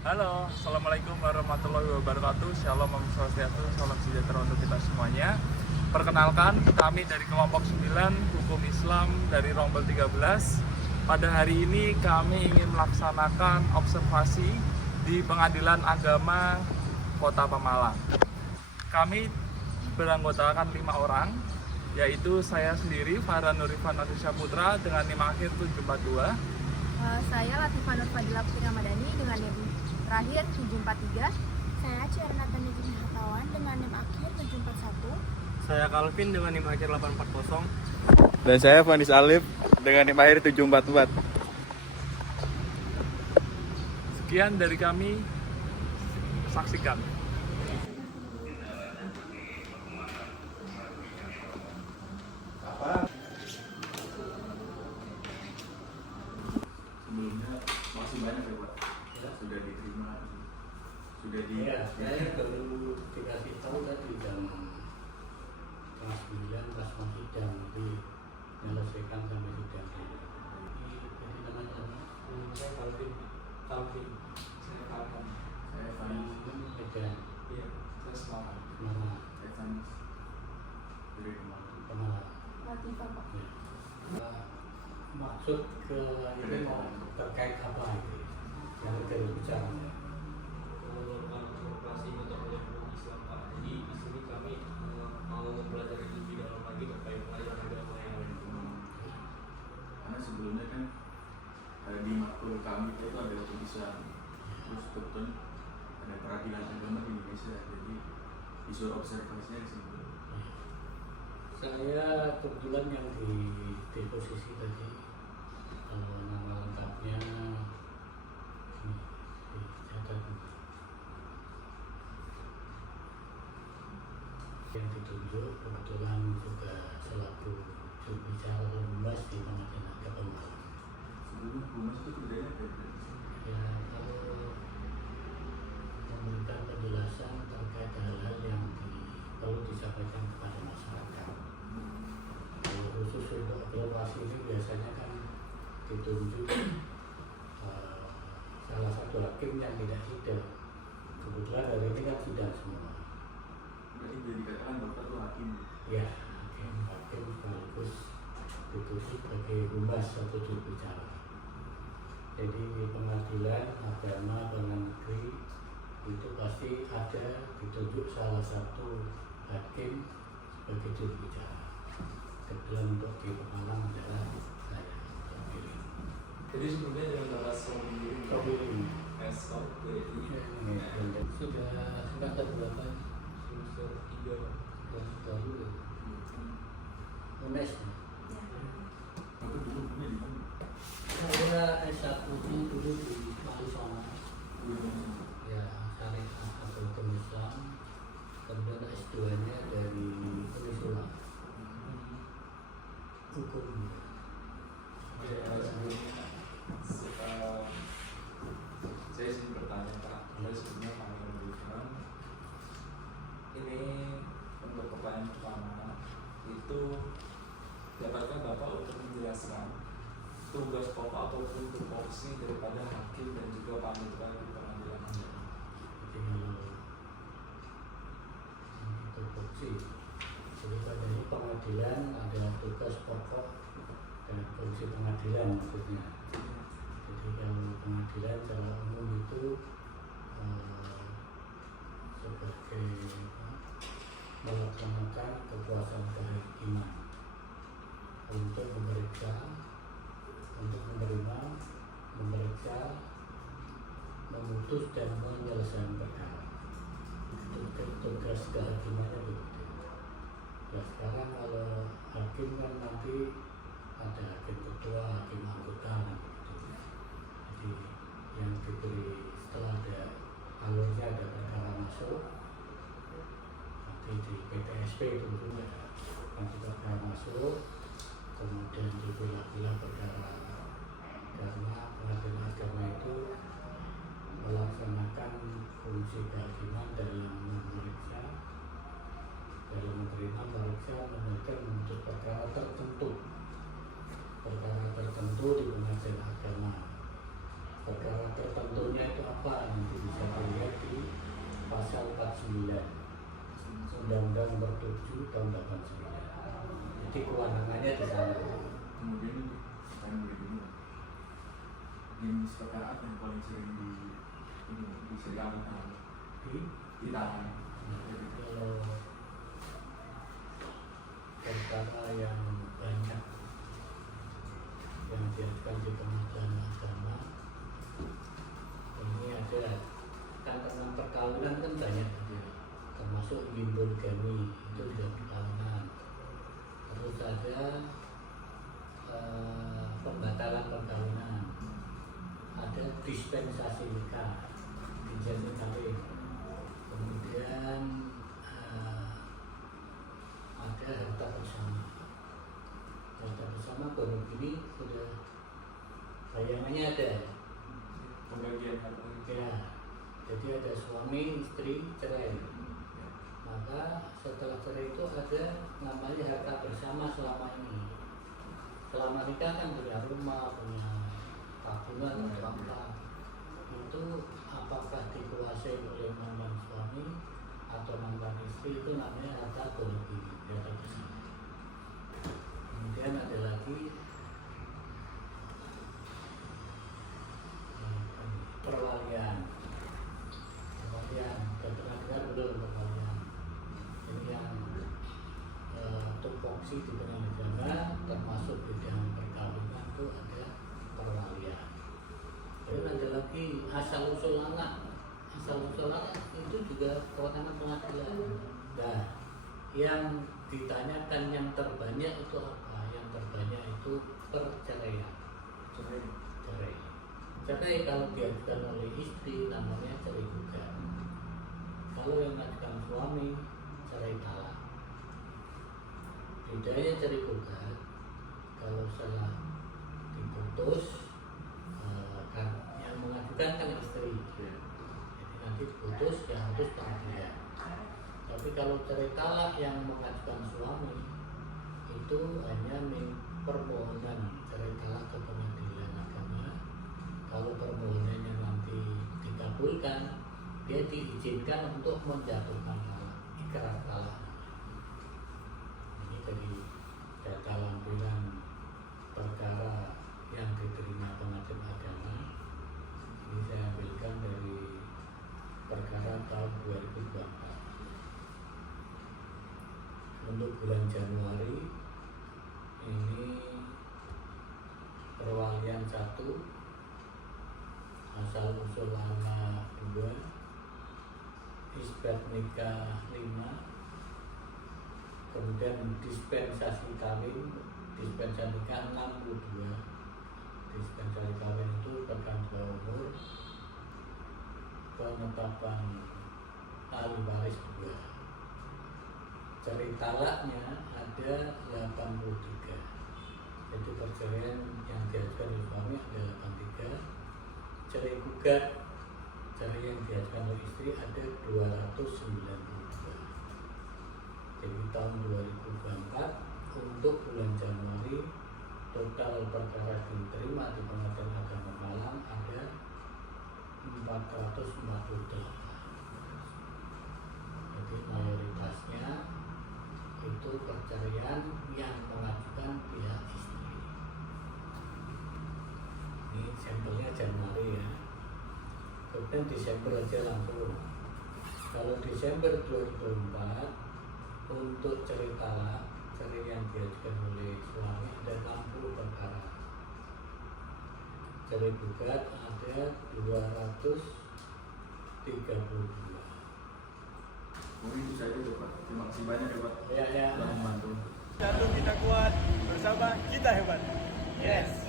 Halo, Assalamualaikum warahmatullahi wabarakatuh. Shalom, Om Swastiastu, salam sejahtera untuk kita semuanya. Perkenalkan, kami dari kelompok 9 Hukum Islam dari Rombel 13. Pada hari ini kami ingin melaksanakan observasi di Pengadilan Agama Kota Pemalang. Kami beranggotakan 5 orang, yaitu saya sendiri, Farhan Nurifan Nafisya Putra dengan NIM akhir 742. Saya Latifah Nur Fadila Putri Ramadhani dengan NIM terakhir 743. Saya Ciarnata Najib Hartawan dengan NIM akhir 741. Saya Calvin dengan NIM akhir 840. Dan saya Fanis Alif dengan NIM akhir 744. Sekian dari kami, saksikan. Sebelumnya masih banyak ya Pak, sudah diterima, sudah di. Ya, saya baru dikasih tahu tadi jam setengah 9 pas mau sidang, nanti menyelesaikan sampai sidang. Jadi namanya apa? Saya Calvin. Saya Calvin. Saya Fanis. Medan. Iya, saya Selamat. Nama Saya Fanis dari Pemalang. Pemalang. Latifah Pak. Ya. Maksud ke ini mau terkait apa ini? Yang kita bicara. Melakukan observasi metode hukum Islam Pak. Jadi di sini kami mau belajar lebih dalam lagi terkait pelajaran agama yang ada di Pemalang. Karena sebelumnya kan di matkul kami itu ada hukum Islam, terus kebetulan ada peradilan agama di Indonesia, jadi disuruh observasinya di sini. Saya kebetulan yang di posisi tadi, nama lengkapnya ini dicatat. Yang ditunjuk kebetulan juga selaku jurubicara Humas di Pengadilan Agama Pemalang. Sebelumnya humas itu kerjanya apa ya? Ya, kalau memberikan penjelasan terkait hal-hal yang perlu disampaikan kepada masyarakat. Kalau khusus untuk observasi ini biasanya kan ditunjuk salah satu hakim yang tidak sidang. Kebetulan hari ini kan sidang semua. Berarti bisa dikatakan Bapak itu hakim. Ya, hakim sekaligus ditunjuk sebagai humas atau jurubicara. Jadi di pengadilan agama pengadilan negeri itu pasti ada ditunjuk salah satu hakim sebagai jurubicara. Kebetulan untuk di Pemalang adalah saya terpilih. Jadi sebelumnya dengan bahas Sobi Terpilih. SOP Sudah semester berapa? semester 3 Yang baru ya? UNES. Bapak dulu punya di mana? Saya S1-nya dulu di Walisona. Ya, cari atau hukum Islam. Kemudian S2-nya dari Penisula. Hukum. Saya ingin bertanya Pak, Anda sebelumnya kami memberikan ini untuk pertanyaan pertama itu, dapatkah Bapak untuk menjelaskan tugas pokok ataupun tupoksi daripada hakim dan juga panitera di pengadilan agama? Jadi kalau tupoksi, jadi pada ini pengadilan ada tugas pokok dan fungsi pengadilan maksudnya. Jadi kalau pengadilan secara umum itu sebagai melaksanakan kekuasaan kehakiman untuk memeriksa, untuk menerima, memeriksa, memutus dan menyelesaikan perkara. Tugas kehakimannya begitu. Nah sekarang kalau hakim kan nanti ada hakim ketua, hakim anggota kan begitu. Jadi yang diberi setelah ada alurnya ada perkara masuk, nanti di PTSP itu juga nanti perkara masuk, kemudian dipilah-pilah perkara, karena pengadilan agama itu melaksanakan fungsi kehakiman dalam memeriksa, dalam menerima, meriksa, menekan, menuntut perkara tertentu di pengadilan agama. Perkara tertentunya itu apa nanti Undang-Undang Nomor 7 tahun 89. Jadi kewenangannya di sana. Kemudian ini saya begini, jenis perkara apa yang paling sering disidangkan di tangan? Jadi kalau perkara yang banyak yang diajukan di Kementerian Agama ini ada kan tentang perkawinan kan banyak ada, termasuk bimbulgami itu juga perkawinan. Terus ada pembatalan perkawinan, ada dispensasi nikah, dispensasi kawin, kemudian ada harta bersama. Harta bersama baru ini sudah bayangannya ada. Pembagian harta. Ya, jadi ada suami istri cerai. Maka setelah cerai itu ada namanya harta bersama selama ini. Selama nikah kan punya rumah, punya tabungan atau apa. Itu apakah dikuasai oleh mantan suami atau mantan istri, itu namanya harta gonogi, harta bersama. Kemudian ada lagi perwalian. Dengar belum perwalian? Ini yang tupoksi di tengah negara, termasuk bidang perkawinan itu ada perwalian. Lalu ada lagi asal usul anak. Asal usul anak itu juga kewenangan pengadilan. Nah, yang ditanyakan yang terbanyak itu apa? Yang terbanyak itu perceraian. Cerai. Cerai kalau diajukan oleh istri namanya cerai gugat. Kalau yang diajukan suami cerai talak. Bedanya cerai gugat, kalau salah diputus kan yang mengajukan kan istri. Jadi nanti diputus yang harus pengadilan. Tapi kalau cerai talak yang mengajukan suami itu hanya permohonan cerai talak ke pengadilan agama. Kalau permohonannya nanti dikabulkan, dia diizinkan untuk menjatuhkan talak, ikrar talak. Ini dari data lampiran perkara yang diterima pengadilan agama. Ini saya ambilkan dari perkara tahun 2024. Untuk bulan Januari ini perwalian 1, asal usul anak 2, isbat nikah 5, kemudian dispensasi kawin, dispensasi nikah 62, dispensasi kawin itu pergantian umur, penetapan ahli waris 2. Cerai talaknya ada 83. Jadi perceraian yang diajukan oleh suami ada 83. Cerai gugat, cerai yang diajukan oleh istri ada 292. Jadi tahun 2024 untuk bulan Januari total perkara diterima di Pengadilan Agama Malang ada 448. Jadi mayoritasnya itu perceraian yang mengajukan pihak istri. Ini sampelnya Januari ya. Kemudian Desember aja langsung. Kalau Desember 2024 untuk cerai talak, cerai yang diajukan oleh suami ada 60 perkara. Cerai gugat ada 232. Mungkin itu saja tuh Pak. Terima kasih banyak ya Pak. Ya. Telah membantu. Satu kita kuat, bersama kita hebat. Yes.